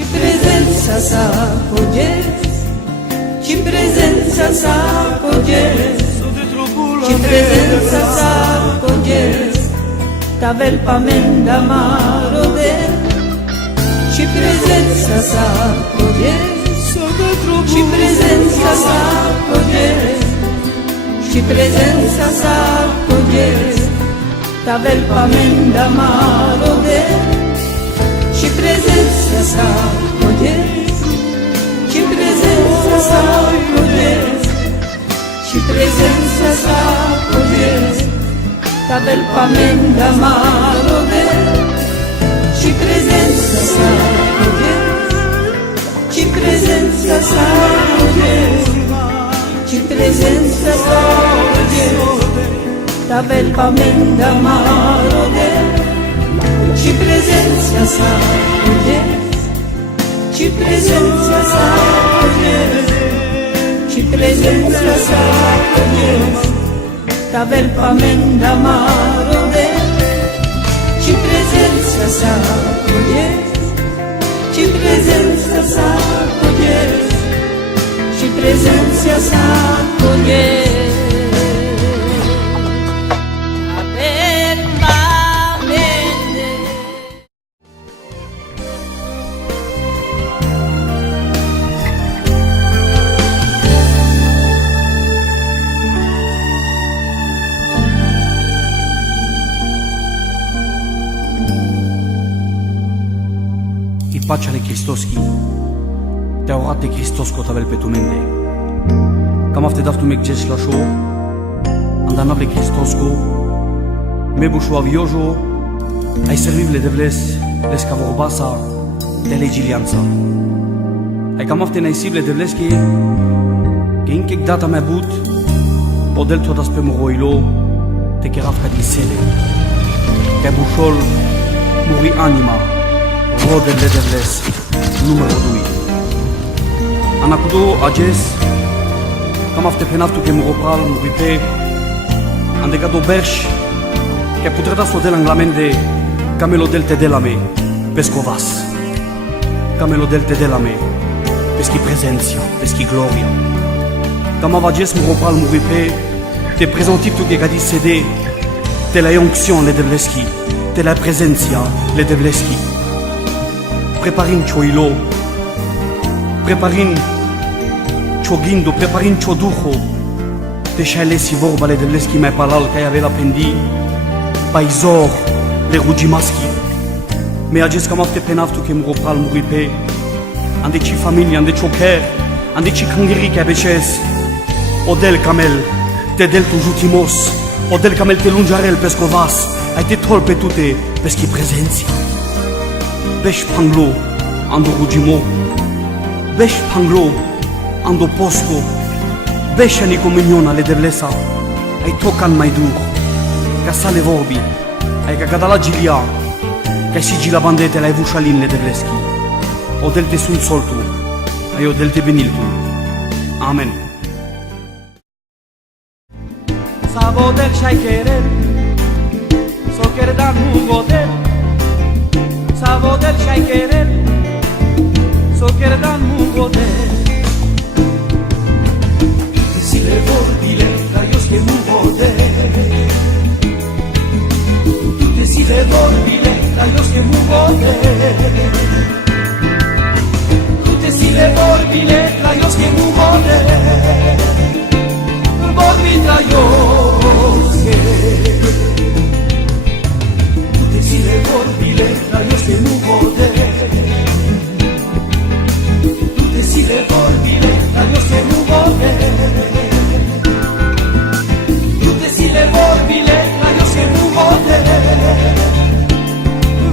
ci prezența sa coges, ci prezența sa coges, ci prezența sa coges, tavel pamenda marodel, ci prezența sa coges, ci prezența sa coges, ci prezența sa coges, tavel pamenda marodel, ci prezența sa coges, ci prezența sa coges, ci prezența sa coges, tavel pamenda marodel, ci prezența sa coges, ci prezența sa coges, ci prezența sa coges, tavel pamenda marodel, ci prezența sa coges, ci prezența sa coges, ci prezența sa coges, tavel pamenda marodel, ci prezența sa coges, ci prezența sa coges, ci prezența sa coges. Pacea lui Cristoski, te aurate Cristosko tavel pe tu mende. Cam afte daftu me gdzieś la show, andanable Cristosko, me bushu aviojo, ai servivle devles, les cavorbasa, de legilianța. Ai cam afte naisible devleski, che in che data me but, podel todas pe moroilo, te kerafka di sele, che bushol muri anima. Rodel de devles, numărul 2. Anacudo ages, cam afte penaftu che muropral, muripe, andegado berș, che putreda so del anglamende, camelo del te delame, pescovas, camelo del te delame, peschi prezenția, peschi gloria. Cam avages muropral, muripe, te prezentip tu che gadi sede, te la onction le devleski, te la prezenția le devleski. Preparin cioilo, preparin ciogindo, preparin ciodujo, te shalesi vorbale de leski mai palal ca avea la pendi, paizor le rugimaschi, me ages cam afte penaftu che muropral muripe, ande ci familia, ande ciocher, ande ci cangiri ca beces, odel camel, te del tu jutimos, odel camel te lungarel pescovas, ai te tol pe tute peschi prezenția. Beș panglo, ando rugimo, beș panglo, ando posto, beș ani cominiona le devlesa, ai tocan mai dur, ca sale vorbi, ai ca gadala gilia, ca si gila bandete la evușalin le devleski, odel te sunt soltu, ai odel te beniltu. Amen. Sabodel și-ai querer, so querdan un godel, Sabodel și-ai querer, so querdan un godel. Zile vorbile, dar eu schimb un godel. Tutte zile vorbile, dar eu schimb un godel. Tutte zile vorbile, dar eu schimb un godel. Vorbi tra eu schimb. Tutte zile vorbile, dar eu schimb un godel. Tutte zile vorbile, dar eu schimb un godel. Tutte zile vorbile, dar eu schimb un godel.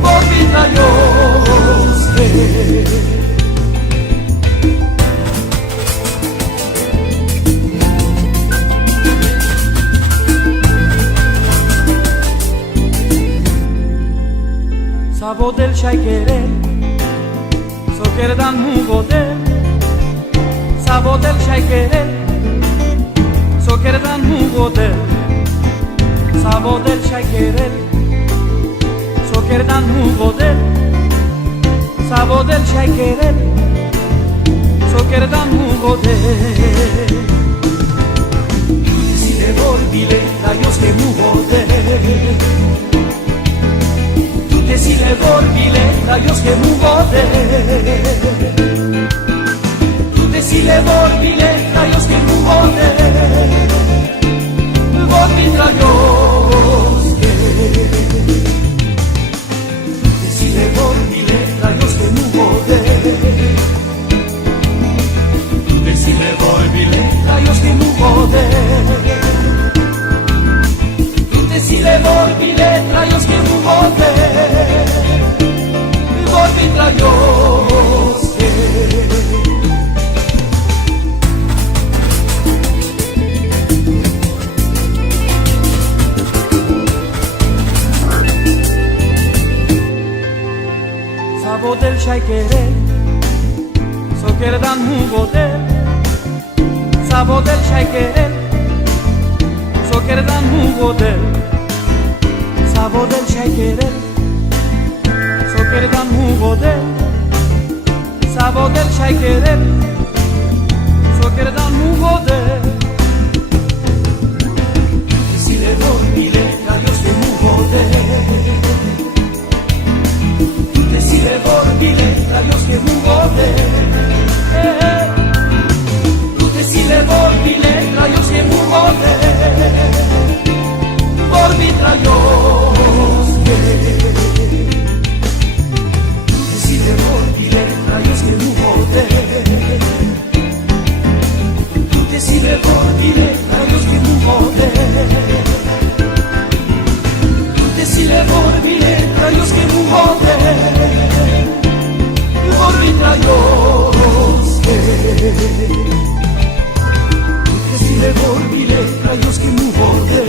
Vorbi tra eu schimb. Sabodel și-ai querer, so querdan un godel. Sabodel și-ai querer, so querdan un godel. Sabodel și-ai querer, so querdan un godel. Savo del c'hai querer, so che dan mugote. Si le vorbile, rayos que mugote. Tu te si le vorbile, rayos que mugote. Tu te si le vorbile, rayos que mugote. Vorbi rayos que. Tu te si le vorbile, rayos que mugote. Tu te si le vorbile, rayos que mugote. Si le vorbile, rayos que mugote, vorbi rayos que. Savo del c'hai querer, so che dan mugote. Savo del c'hai querer, so che dan mugote. Savo del c'hai querer, so che dan mugote. Savo del c'hai querer, so che dan mugote. Si le vorbile, rayos que mugote. Tu te si le vorbile, rayos que mugote. Tu te si le vorbile, rayos que mugote. Vorbi rayos que. Si le vorbile, rayos que mugote. Tu te si le vorbile, rayos que mugote. Tu te si le vorbile, rayos que mugote. Vorbi rayos que. Tu te si le vorbile, rayos que mugote.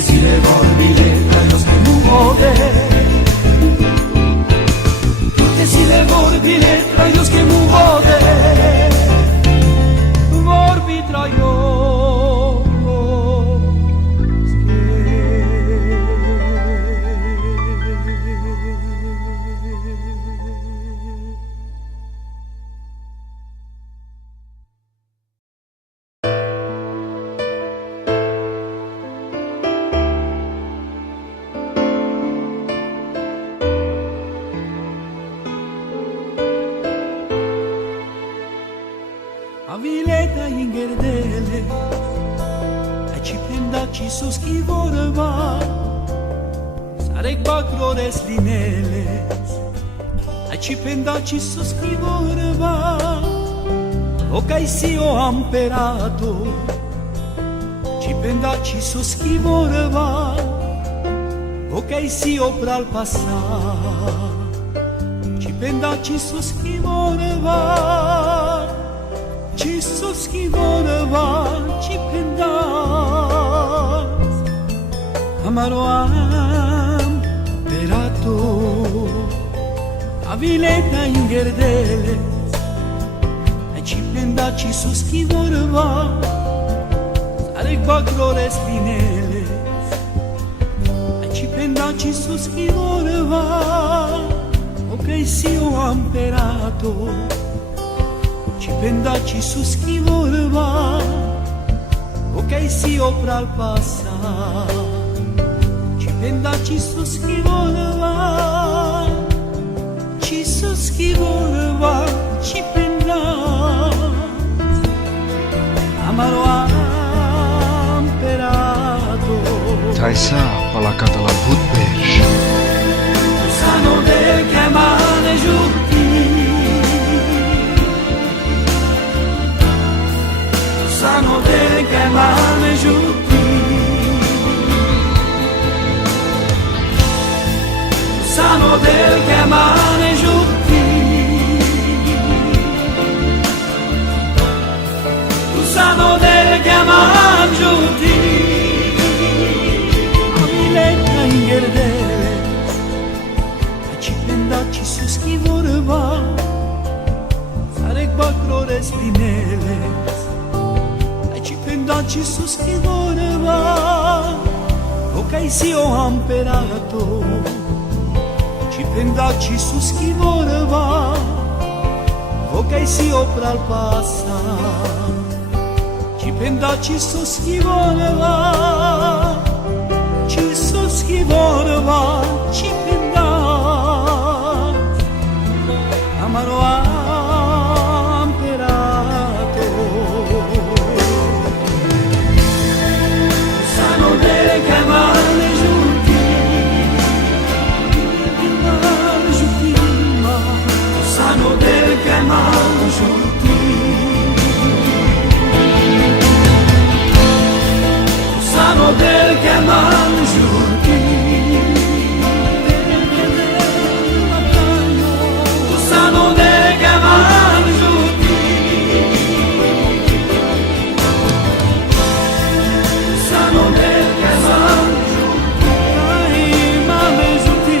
Si le vorbile, rayos que mugote. Tutte si le vorbile, rayos que mugote. Vorbi rayos Avileta ingerdele, aici pendaci sus chi vorba, sarec bacrores lineles, aici pendaci sus chi vorba, o cai si o amperato, ci pendaci sus chi vorba, o cai si o pral passa, ci pendaci sus chi vorba. Ci sus chi vorba, ci pendas, amaro amperato, avileta ingerdeles, ai ci pendaci sus chi vorba, sarec bacrores lineles, ai ci pendaci sus chi vorba, ok si o amperato, ci pendaci sus chi vorba, ok si opra al passa, ci pendaci sus chi vorba, ci sus chi vorba, ci pendas, amaro amperato. Taisa palakata la budbesh. Sano del chiamare giutti, sano del chiamare giutti, sano del chiamare giutti, sano del chiamare giutti, avileta ingerdele, ci pendaci sus chi vorba, sarec bacrores lineles, ci pendaci sus chi vorba, ok si o amperato, ci pendaci su schivorva, vogai si opra al passa, ci pendaci su schivorva, ci su schivorva, ci pendaci, amaro amperato, sano delle chiamate giunti, sano delle chiamate giunti, sano delle chiamate giunti, sano delle chiamate giunti, sano delle chiamate giunti, mame giunti,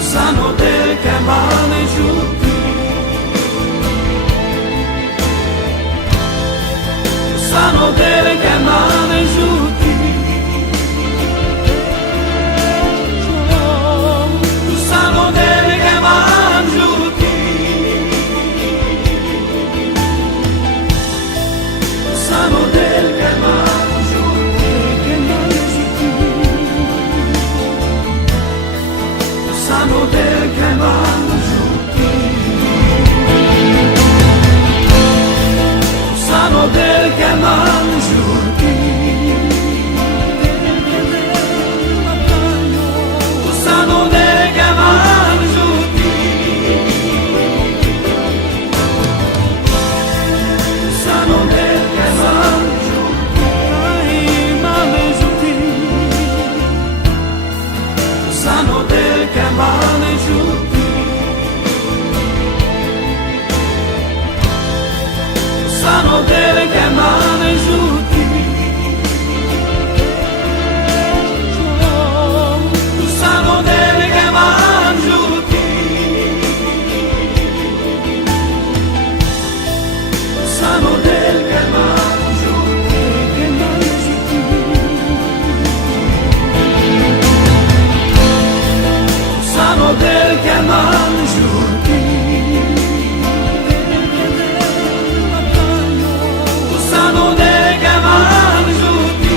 sano delle chiamate giunti, sano delle chiamate giunti, sano delle chiamate giunti, sano delle chiamate giunti, sano delle chiamate giunti, sano delle chiamate giunti, sano delle chiamate giunti, sano delle chiamate giunti, mame giunti, sano delle chiamate giunti, sano delle chiamate giunti, sano delle chiamate giunti, sano delle chiamate giunti, sano delle chiamate giunti, sano delle chiamate giunti,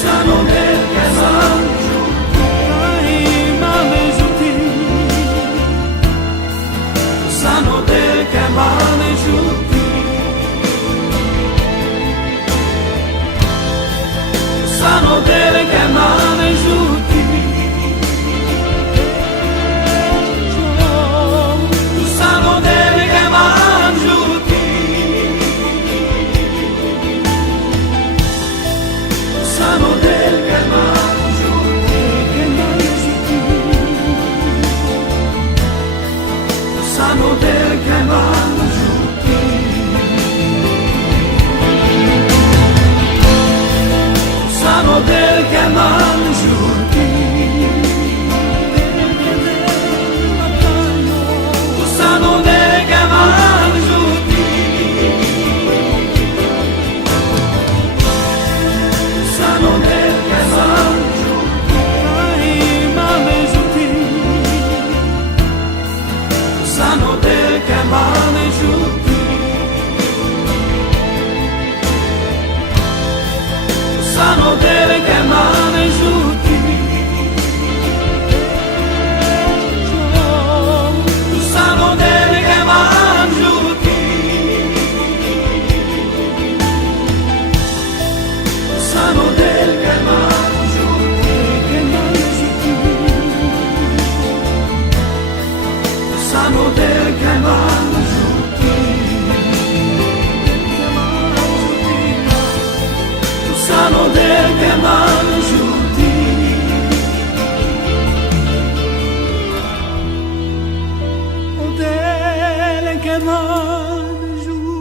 sano delle chiamate giunti, mame giunti, sano delle chiamate giunti, sano delle chiamate giunti, sano delle chiamate giunti, sano delle chiamate giunti, sano delle chiamate giunti, sano delle chiamate giunti, sano delle chiamate giunti, sano delle chiamate giunti, mame giunti, sano delle chiamate giunti, sano delle chiamate giunti, sano delle chiamate giunti, sano delle chiamate giunti, sano delle chiamate giunti, sano delle chiamate giunti, delle chiamate giunti.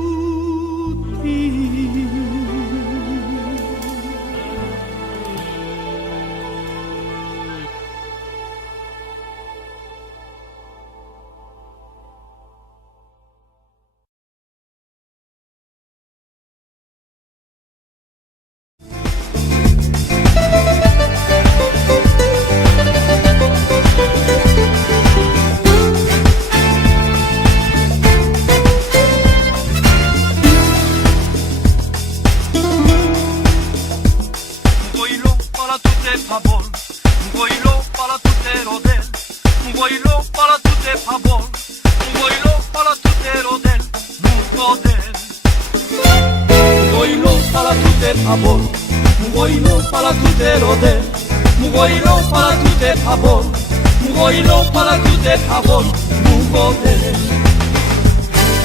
Mugoilo para tu te rode, mugoilo para tu te favor, mugoilo para tu te favor, mugode.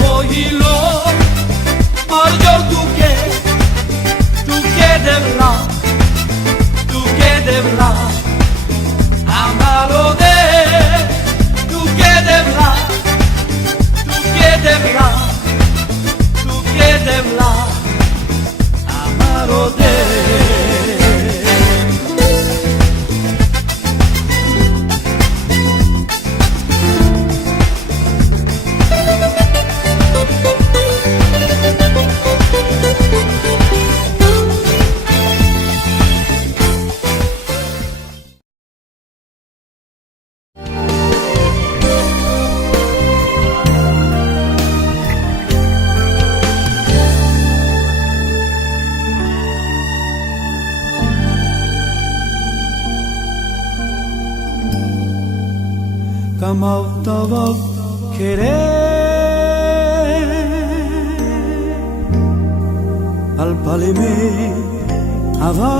Mugoilo marjor tu que devra, amaro de, tu que devra, amaro de. Kamavtavav querer al paleme ava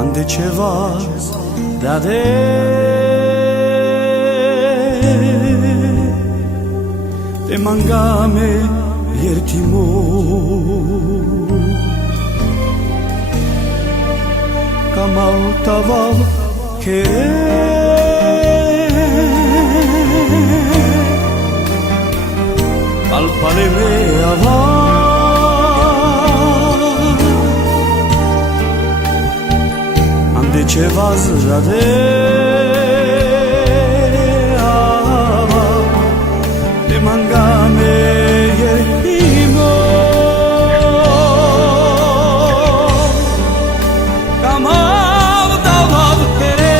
ande cevas dade te mangame yertimo Kamavtavav querer al paleme ava ande cevas jade ava te mangame yertimo Kamavtavav querer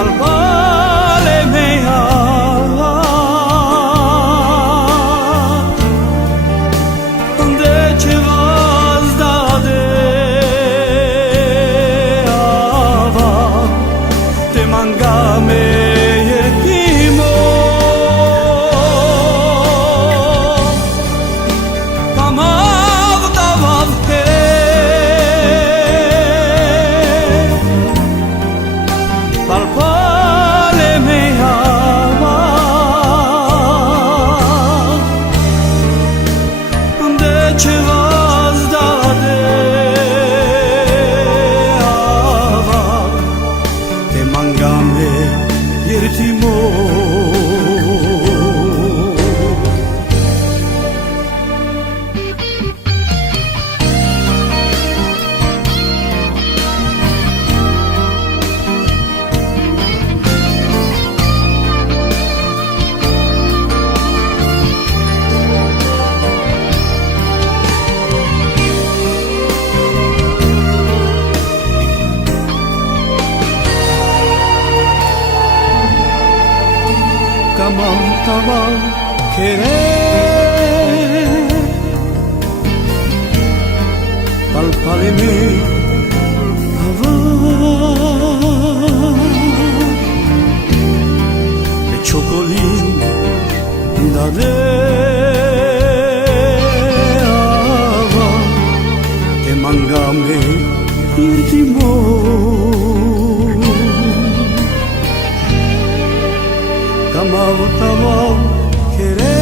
al paleme ava ande cevas dade ava te mangame yertimo Kamavtavav querer al paleme ava ande cevas dade ava te mangame yertimo Kamavtavav querer al paleme ava le chocolin dade ava te mangame yertimo Kamavtavav querer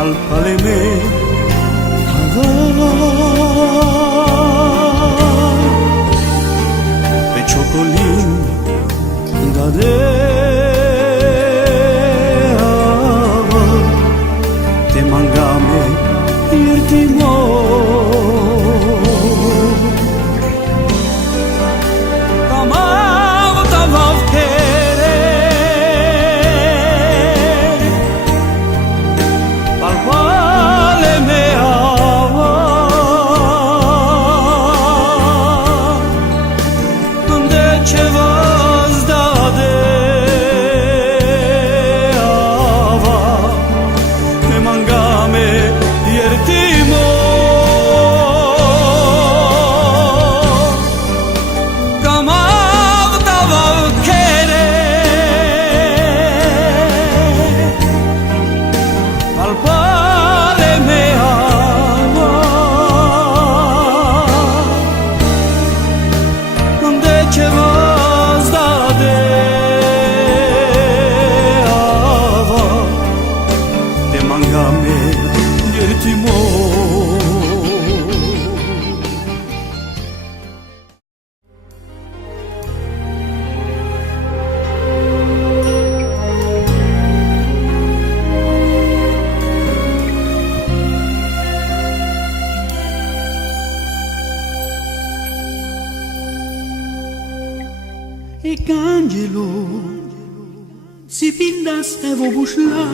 al paleme ava le chocolin dade ava te mangame yertimo Kamavtavav querer al paleme ava ande cevas dade Angelo, si pindas evo bushla,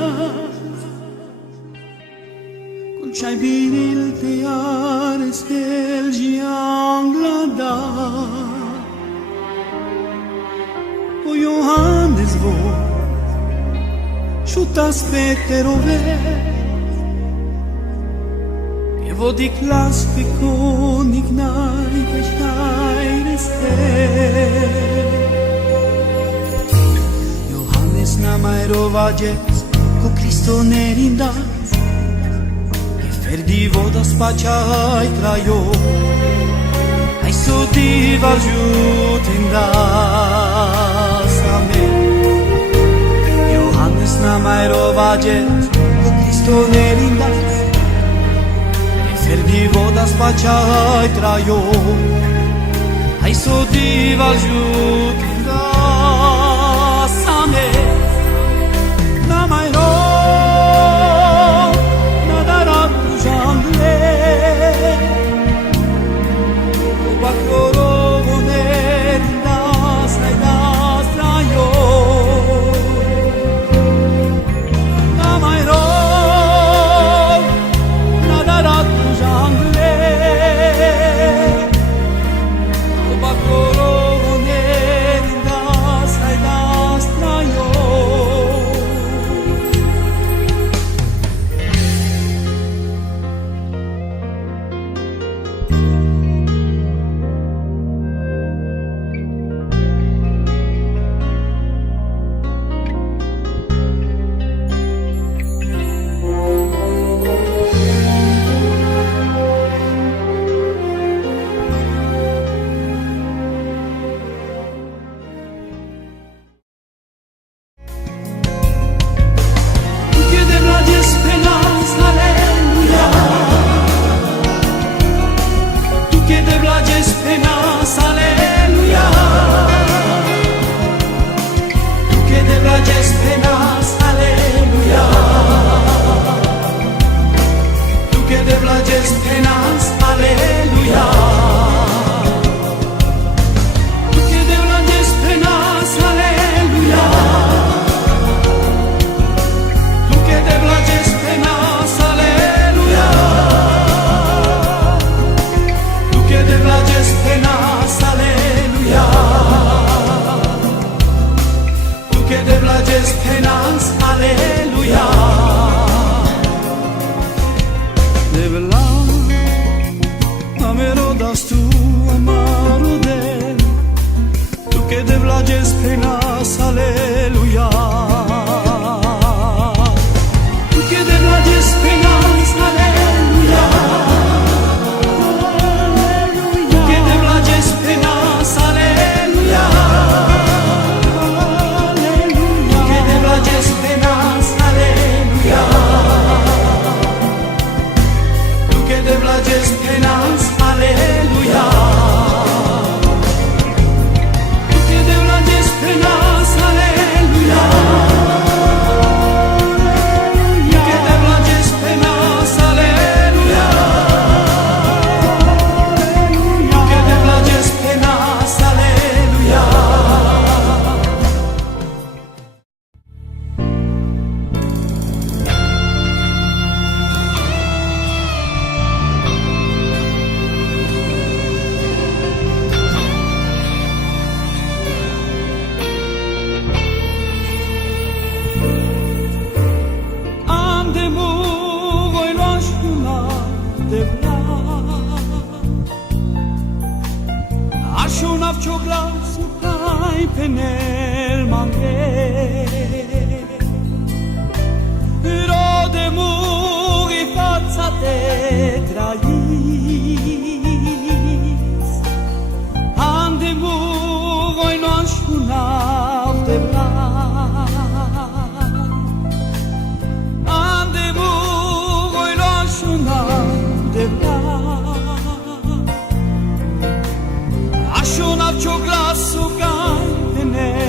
con chai binil te ares el gianglada, o Johannes vo, chutas peterove, che vo di clas che con ignai che steines na majrovađec ko Kristo ne rindas che ferdi voda spacciai trajo ai soti varjutindas amen Johannes na majrovađec ko Kristo ne rindas che ferdi voda spacciai trajo ai soti varjutindas amen mai ro nadarat jangle o bakoro vonerindas naidas trayo na mai ro nadarat jangle o bakoro vonerindas naidas trayo Asho na chogla sukai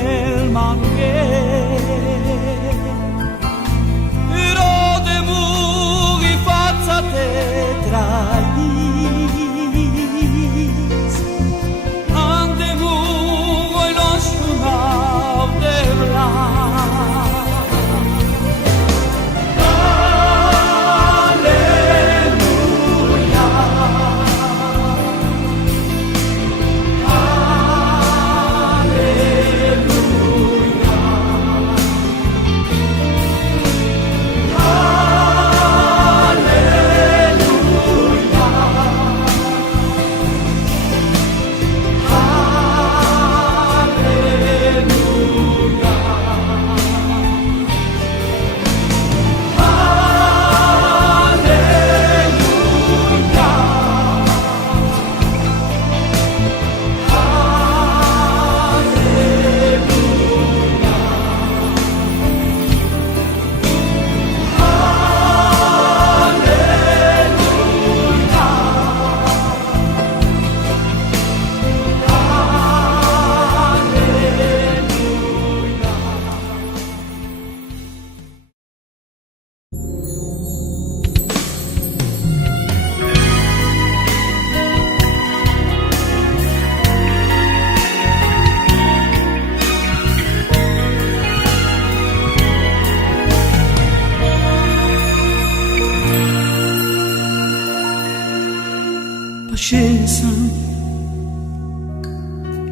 pašeza,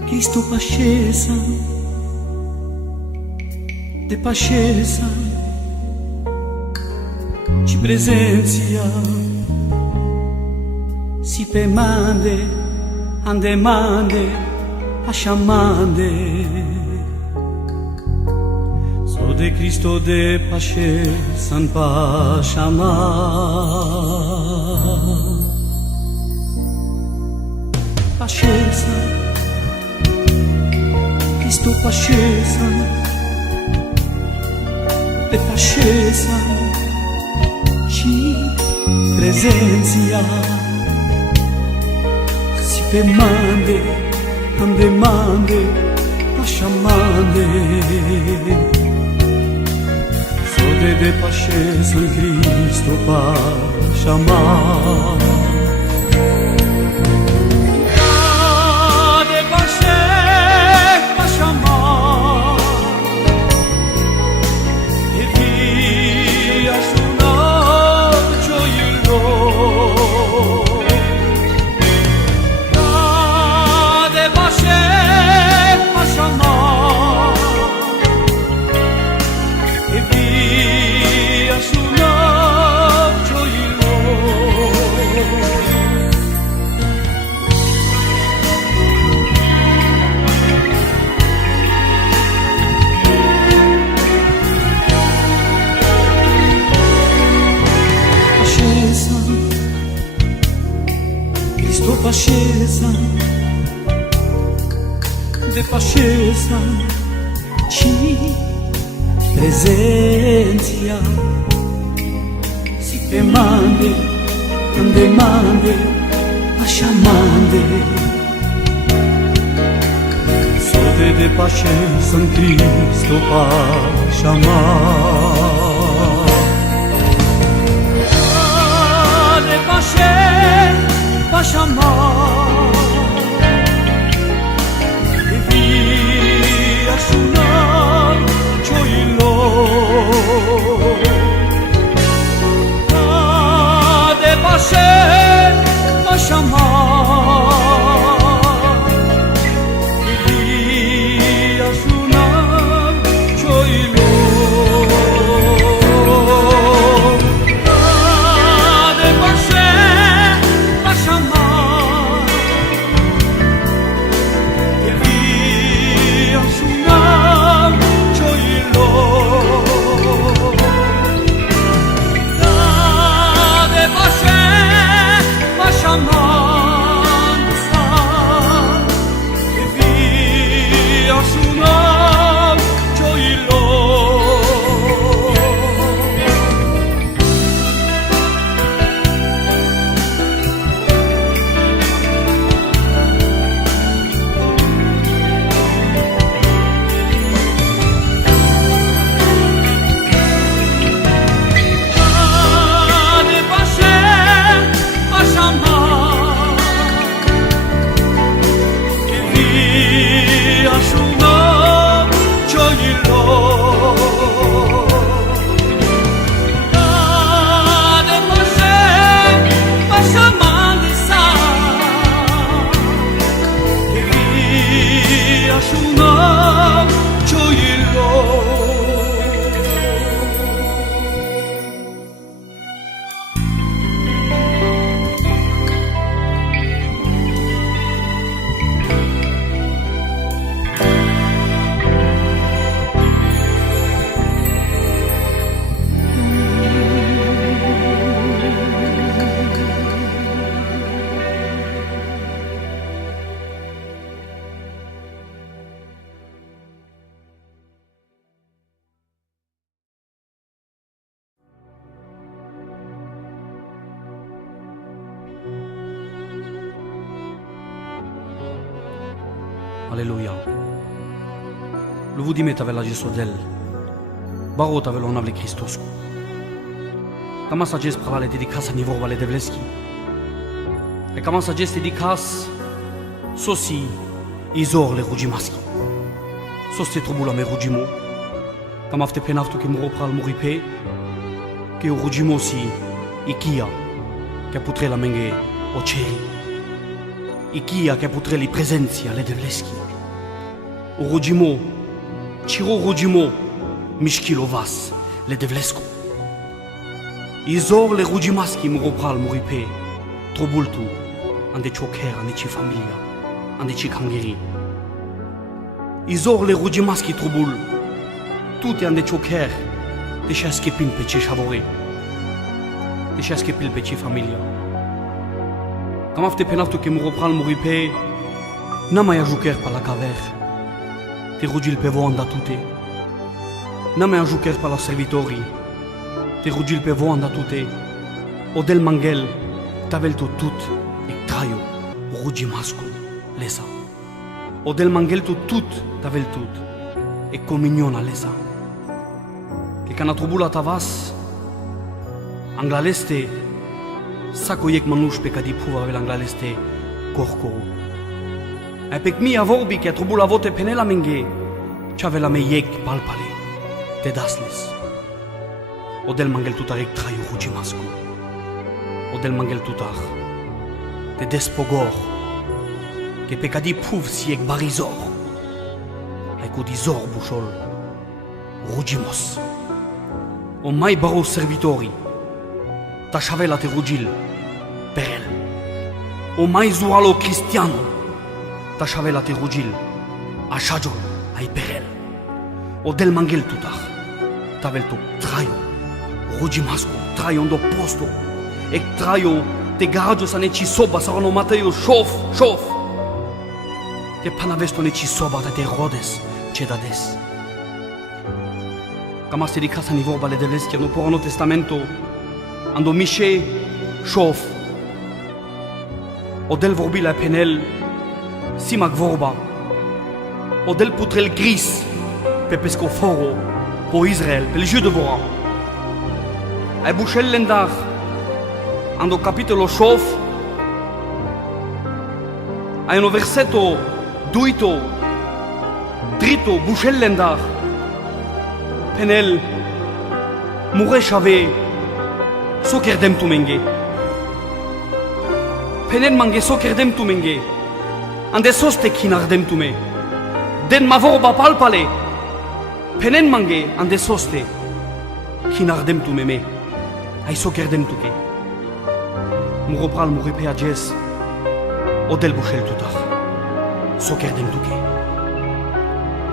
Cristo pašeza, de pašeza, ci presenția, si pe mande, ande mande, așa mande. So de Cristo de pašeza, în paša ma. Pašeza, Cristo pašeza, de pašeza, ci prezenția, si pe mande, ande mande, așa mande. So de pašeza, în Cristo paša ma. Pašeza, de pašeza, ci prezenția, si pe mande, ande mande, așa mande. So de pašeza, în Cristo paša ma. De pašeza, paša ma, e via sunar cioilo. De paša ma, e via sunar cioilo. Alleluia. Luvudime tave la Jesodel. Baro tave lo navle Christosku. Kama sa jes pralale dedicas a nivou vale devleski. E kama sa jes dedicas sosi izor le rugimaski. Soste trobula me rugimo. Kama fte penaftu ke muro pral muripe. Ke o rugimo si ikia. Ke putre la menge o ceri. Ikia che putreli presenția le devleski. O rogimo, ciro rogimo, mișkilo vas le devlesco. Izor le rogimaschi muropral muripe, trobultu, ande choker, ande ci familia, ande ci kangiri. Izor le rogimaschi trobul, tute ande choker, deși schepin pe ce șavore, deși schepil pe ce familia. Cam afte penaftu che muropral muripe, n-a mai ajuker pa la caver, te rugil pe vo anda tute, n-a mai ajuker pa la servitorii, te rugil pe vo anda tute, o del mangel, tavel tu tut, e traio, rugi mascu, lesa. O del mangel tu tut, tavel tut, e cominiona lesa. Che cana trobula tavas, anglaleste, sako yek manush pe cadi puva vel anglaleste, corcoru. E pe mi a vorbi che a trobula vote penela menge, c'avela me yek palpale, te dasles. O del mangel tutarek traio rugi mascu. O del mangel tutar, te despogor, che pe cadi puv siek barizor. Ai cu dizor bușol, rugimos. O mai baro servitori, ta șavela te rugil, perel. O mai zualo cristiano, ta șavela te rugil, așajol, ai perel. O del mangel tutar, tavel tu traio, rugimasco, traio ondo posto, e traio te garaggio sa ne ci soba, saranno Matteo șof. Te panavesto ne ci soba, te rodes, ce dades. Cam asta di casa ni vorba le devleschia, no por Anno Testamento, ando mișe șof. O del vorbila penel, simac vorba. O del putrel gris, pe pescoforo, po Israel, pe le jeu de vora. Ai bușel lendar, ando capitolo șof, ai un versetto duito, drito, bușel lendar, penel, mure șave, so kerdem tu menge. Penel mange so kerdem tu menge, ande soste kinardem tu me. Den ma vorba palpale, penel mange ande soste kinardem tu me. Ai so kerdem tu ke. Muropral muripe ages, o del bușel tutar. So kerdem tu ke.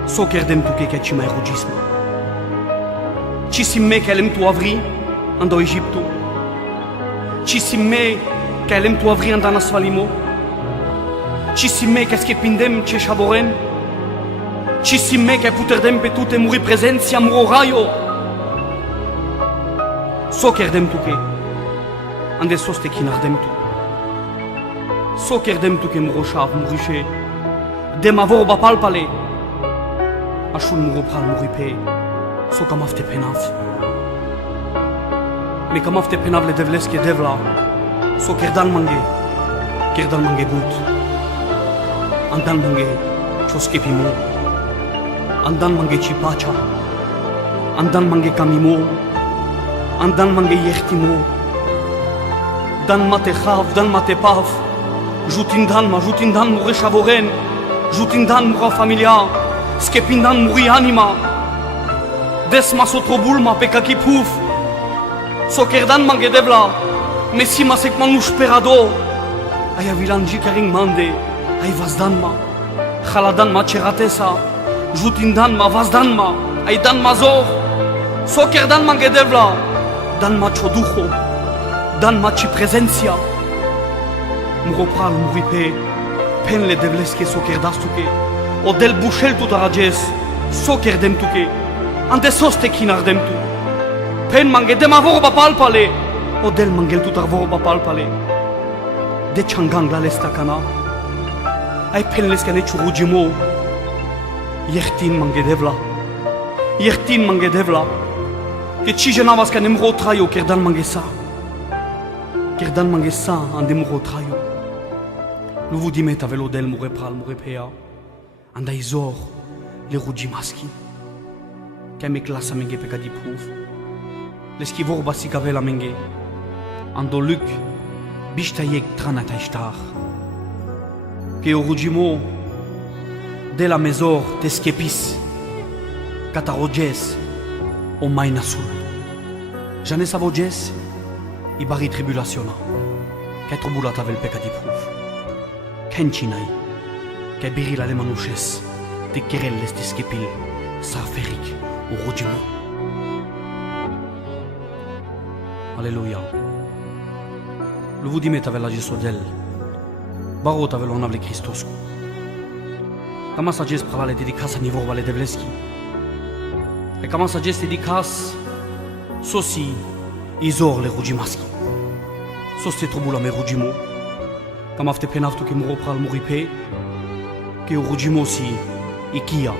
So kerdem tu ke ci mai rugisma. Ci simme che alem tu avri ando Egipto. Ci simme che alem tu avri andana svalimo. Ci simme che schepindem ce șavoren. Ci simme che puterdem pe tute muri prezenția muro raio. So kerdem tu ke. Ande soste kinardem tu. So kerdem tu ke muro șav murișe. De ma vorba palpale. Așun muro pral muripe. So cam afte penav. Me cam afte penav le devleske devla. So kerdan mange but. Andan mange choskepimo. Andan mange cipacha. Andan mange camimo. Andan mange yehtimo. Dan mate chav, dan mate pav. Jutindan mure șavoren. Jutindan mura familia. Skepindan muri anima. Desma sotrobulma pe kaki puf. So kerdan mange devla. Mesima sek manush perado. Aya vilanji karing mande. Ay vazdanma. Khaladanma cheratesa. Jutindanma vazdanma. Ay danma zor. So kerdan mange devla. Danma choducho. Danma ci prezenția. Muropral muripe. Penle devleske so kerdastuke. O del bușel tu tarages. So kerdem tuke. Ande soste kinardem tu. Pen mange de ma vorba palpale. O del mangel tu tar vorba palpale. De changang la lesta kana. Ai penles kane churujimo. Yertin mange devla. Yertin mange devla. Che ci genavas kane mro traio kerdan mange sa. Kerdan mange sa ande mro traio. Nu vu dimeta velo del mure pral mure pea. Andai zor le rugimaschi. Che me clasa menge pe cadi puv. Le schi vorba si cavela menge. Ando luc, bishta yek trana ta ishtar. que o rugimo de la mesor te skepis, cataroges o mai nasul. Jane savoges i bari tribulationa, che trobulat avel pecati pruf. Kencinai, che biril ale manuches, te querelles te skepil, sarferic o rugimo. Alleluia. Lu vudimet avel la Jesodel, barot avel on avle Christoscu. Kama sa ges pravale dedicas a nivor vale devleski. E kama sa ges dedicas sosi izor le rugimaski. Sos te trobula me rugimo. Kama fte penaftu ke muro pral muripe, ke o rugimo si ikia,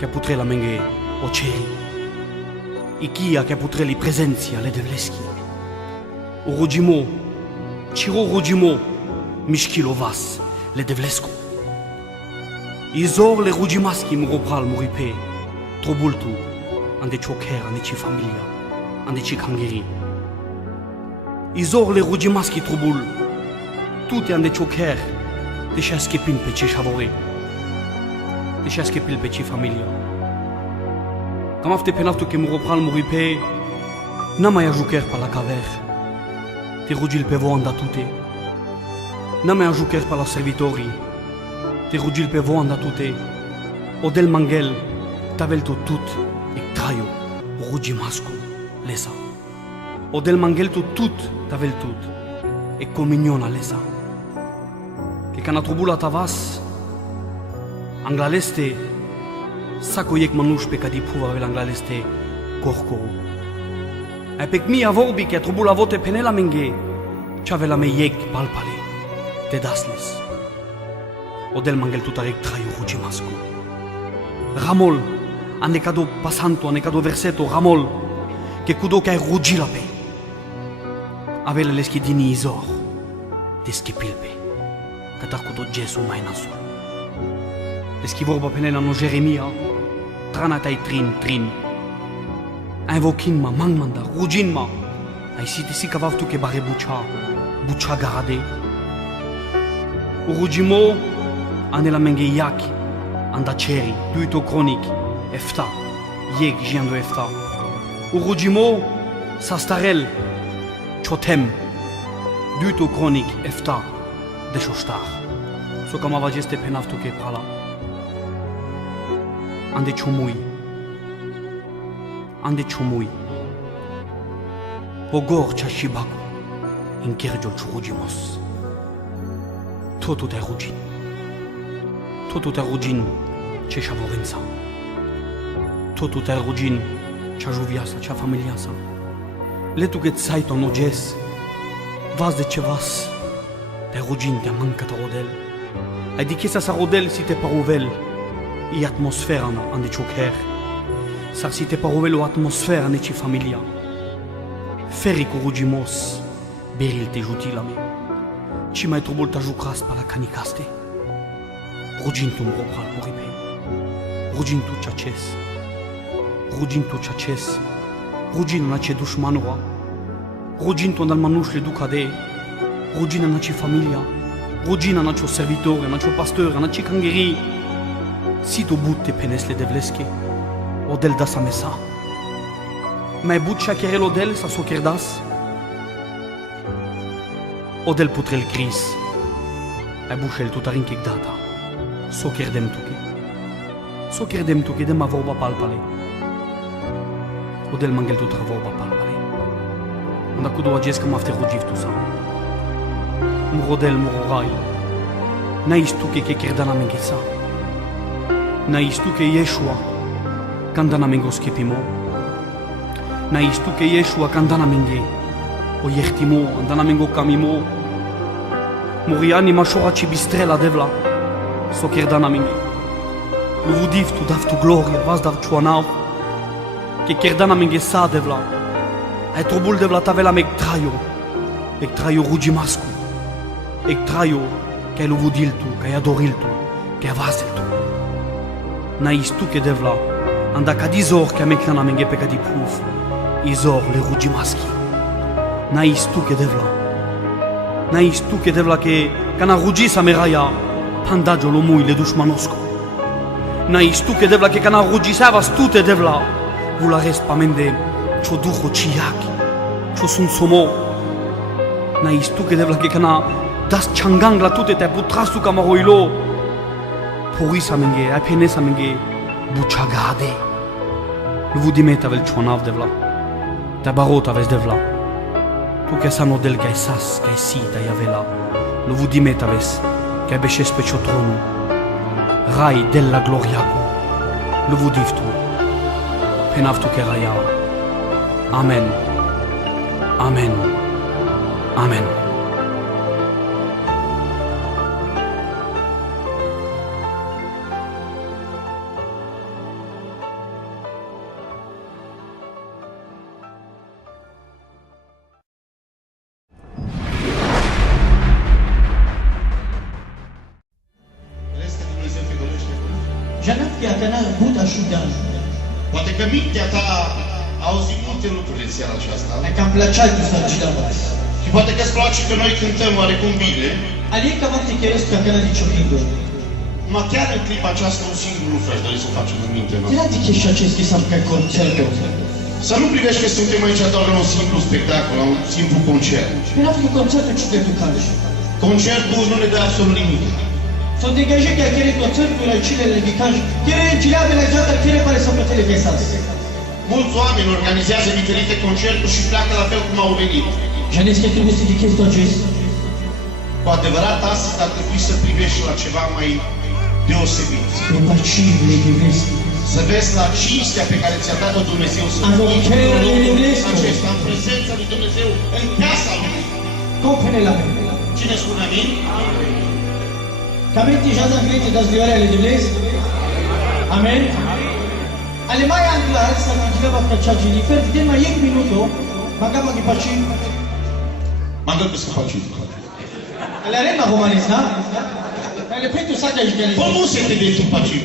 ke putre la menge o ceri. Ikia ke putre li prezenzia le devleski. O rugimo, ciro rugimo, mișchilo vas le devlescu. Izor le rugimaschi muro pral muripe, trobultu, ande choker, ande ci familia, ande ci kangeri. Izor le rugimaschi trobul, tute ande choker, deși schepin pe ce șavore, deși schepil pe ce familia. Cam afte penaftu che muro pral muripe, n-a mai ajuker pa la caver, te rugil pe vo anda tute, n-a mai ajuker pa la servitorii, te rugil pe vo anda tute, o del mangel, tavel tu tut, e traio, rugimascu, lesa. O del mangel tu tut, tavel tut, e cominiona lesa. Che cana trobula tavas, anglaleste, saco iec manuș pe cadi puva avel anglaleste, corcoru. E pec mia vorbi che trobula vote penela menge, c'avela me iec palpale, te dasles. O del mangel tutarec traio rugimascu. Ramol, ane cado pasanto, ane cado verseto, ramol, che cudo che ai rugila pe. Avele le schidini izor, te schipilpe, că tar cudo gesu mai nasul. Le schi vorba penena no Jeremia, trana tai trin. Ai vochin ma mangmanda, rugin ma, ai siti si cavavtu che bare buccia garade. O rugimo, ane la menge iac, anda ceri, duito cronic, efta, ieg giando efta. O rugimo, sa starel, ciotem, duito cronic, efta, de șoștar. So cam avageste penaftu che prala. Ande ciumui, pogor cia shibaku, in kergiol ciurugimos. Totu te rugin, ce șavorența. Totu te rugin, cea juviasa, cea familiasa. Letu che saito noges, vas de ce vas, te rugin te mancata rodel. Ai di chesa sa rodel si te paruvel, i atmosfera ande ciucher. Sar si te paruvel o atmosfera ne ci familia. Feri cu rugimos, beril te jutila me. Ci mai trobul ta jucras pa la canicaste. Rugintu mropral moripe. Rugintu ciaces. Rugin na ce dușmanua. Rugintu andal manuș le ducade. Rugina na ce familia. Rugina na ce servitore, na ce pastor, na ce cangheri. Sito butte penesle devleske. Odel da sa mesa. Mai but chakerel odel sa sokerdas. Odel putrel gris. Ai bușel tutarin kek data. Sokerdem tuke de ma vorba palpale. Odel mangel tutar vorba palpale. Anda kudo ages cam after rugiv tu sa. Murodel murorai. Na istuke ke kerdana mengesa. Na istuke Yeshua. Kandana mengos kepimo. Na istuke Yeshua kandana menge. O yehtimo andana mengo kamimo. Muriani mashora ci bistrela devla. Sokerdana mingi. Lu vudiv tu dav tu gloria, vas dav chuanav. Che kerdana mingi sa devla. Ai trobul devla tavela meg traio rugimascu. Eg traio che lu vudiltu, che adoriltu, che avaseltu. Na istu che devla, anda ca dizor che meclana mingi pe ca di pruf. Izor le rugimaschi. Na istu che devla che cana rugi sa meraia. Pandaggio lo mui le dushmanosco. Na istu che devla che cana rugisavas tutte devla. Vula respamende ciò duho ciaki. Ciò sun somo. Na istu che devla che cana das changangla tutte te putrastu kamaroilo. Porisa menge, ai penesa menge buchagade. Lu dimeta vel chuanav devla. Ta barota ves devla. Tu che sanno del che sas che sita yavela. Lu dimeta ves che besce specio trono. Rai della gloriaco. Lu divtu. Penavtu che raya. Amen. Amen. Amen. Janafia canal Buddha Shudan. Poate că mintea ta a auzit multe lucruri în seara aceasta. E cam plăcea cu sarcinamas. Și poate că îți place că noi cântăm oarecum bine. Ali e cam ti chiesto a canal di Ciochingo. Ma chiar în clipa aceasta un singur lucru aș dori să facem în mintea Ti noastră. la ti chiesto acesti sam ca concerto. Să nu privești că suntem aici doar la un simplu spectacol, la un simplu concert. Per altro concerto ci devi toccare. Concertul nu ne dă absolut nimic. Sono dégagé che a chiede concerto la Cile le gicaj. Chiede incilabile la giata chiede pare sopra te le pesas. Mulți oameni organizează diferite concerturi și pleacă la fel cum au venit. Janes che trebuie să ti chiesto acest. Cu adevărat astăzi ar trebui să privești la ceva mai deosebit. Impacibile di vesti. Să vezi la cinstea pe care ți-a dat-o Dumnezeu să Adorare în locul Dumnezeu. acesta, în prezența lui Dumnezeu, în casa lui. Compene la me. Cine spune amin? Camenti già da credi da sviare alle divles. Amen. Alle mai anche la alza non ci dava cacciarci di ferdi del ma un minuto. Magama che facci. Mă că să faci. Alle arena romanes, na? Alle petto sa che ci Cum nu se te vezi tu faci?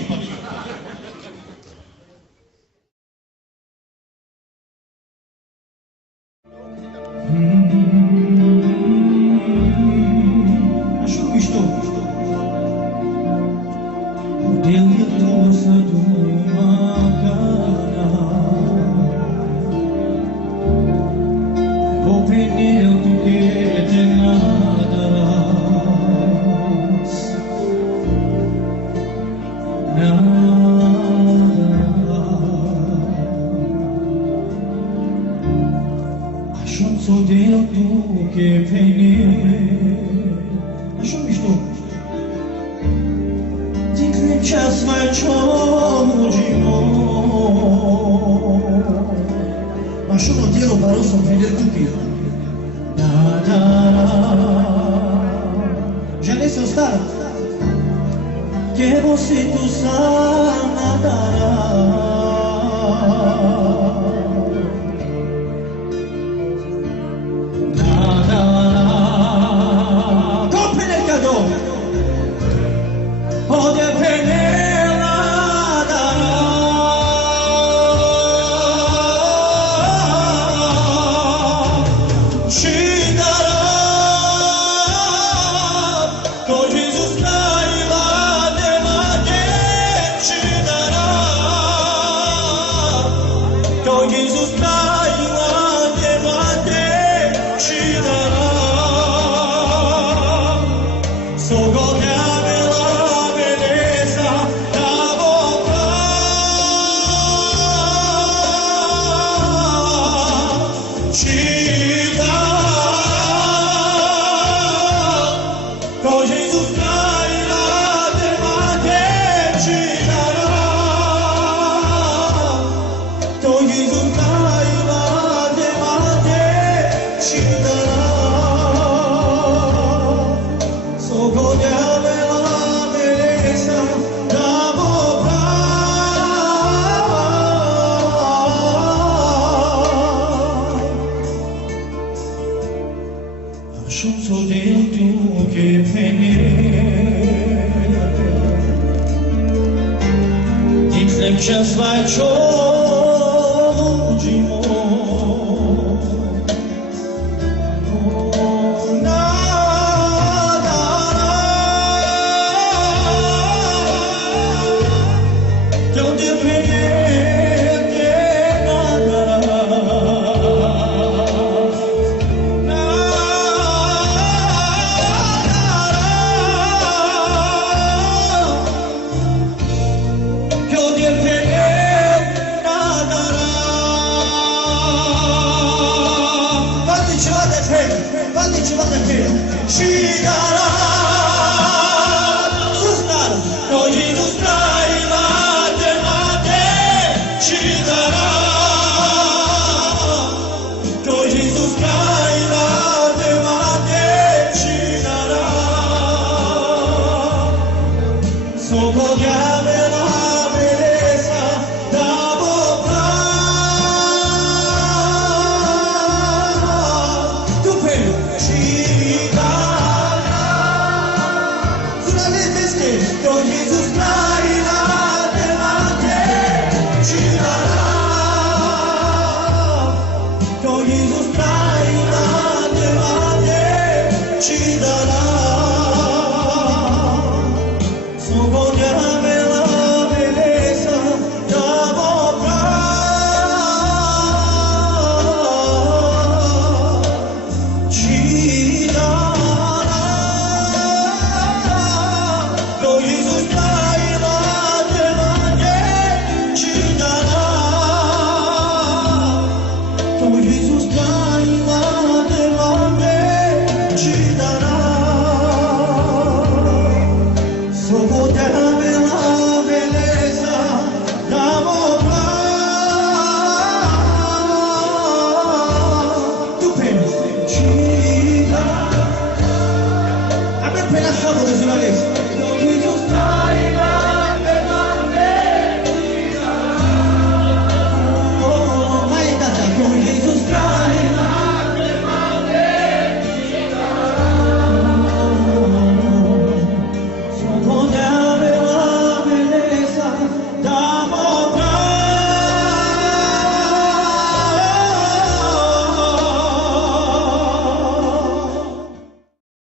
Așa mișto. Del tu să tu macana. Oprinil tu che te nadaras. Așa so del tu che Așa mișto. Čas mai čomuđimo. Ma što ono tijelo barosom prider kupio? Da, da, da. Žene se ostara. Che si tu sama dara. Da, da, da. Compri nel cadò. O de penela dara. Ci darà. Con Jesus dai la de la ci darà. Con Jesus dai la de ci darà. So godiamo la bellezza da bocca. Ci darà. Con Gesù dai la te ci darà. Con Gesù dai la te ci darà. So godiamo la bellezza da bocca. Asciutto dentro che venire. Nikt czas walczą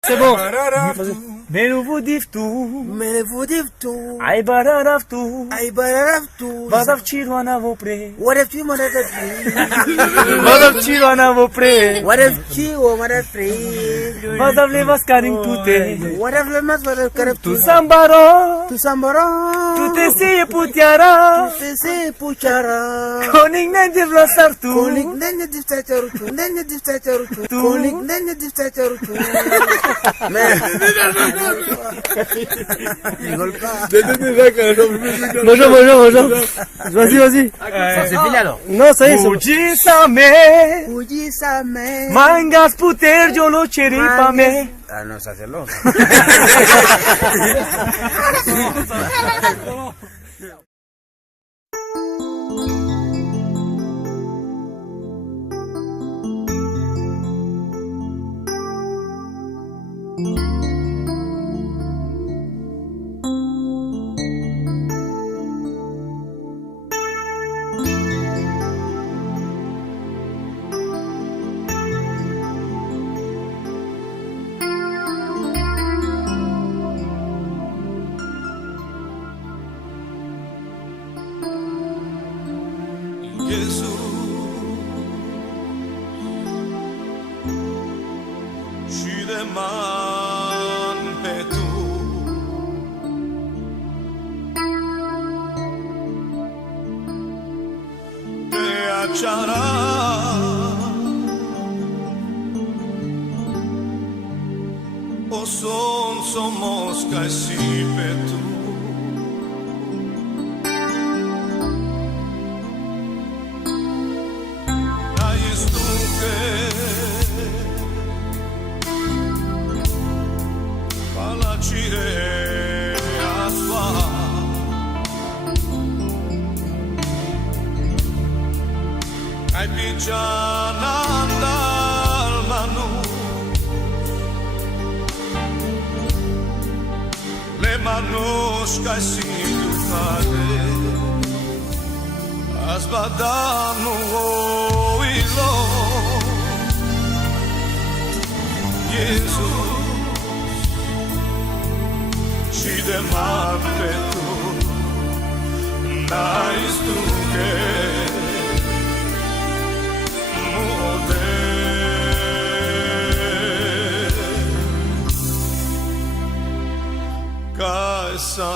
C'est bon. Melevudivtu. Ai baravtu. Vadav Chiroana vopre. What if you want to Vadav Chiroana vopre. What if you want to free? Vadav levas caring tute. What if the mas were correct Tu sambaro. to Sambara? Tu te si putiara. To say Puchara. Koning na divlasar tu. Kolik then the dictator, then the dictator, Kolik then the dictator. Bonjour. Vas-y. C'est fini alors. Non, ça y est. Fuji same. Fuji Same. Mangas puter jolo cheri pame. Ah non, ça c'est long. Jesús, și de man pe tu, te aceara, o son somos ca și pe tu. Ai pigiana andal manu, le manus ca si tu fare, asbadanu oilo, Jesus, și de marte tu, n-ai tu che Kai sa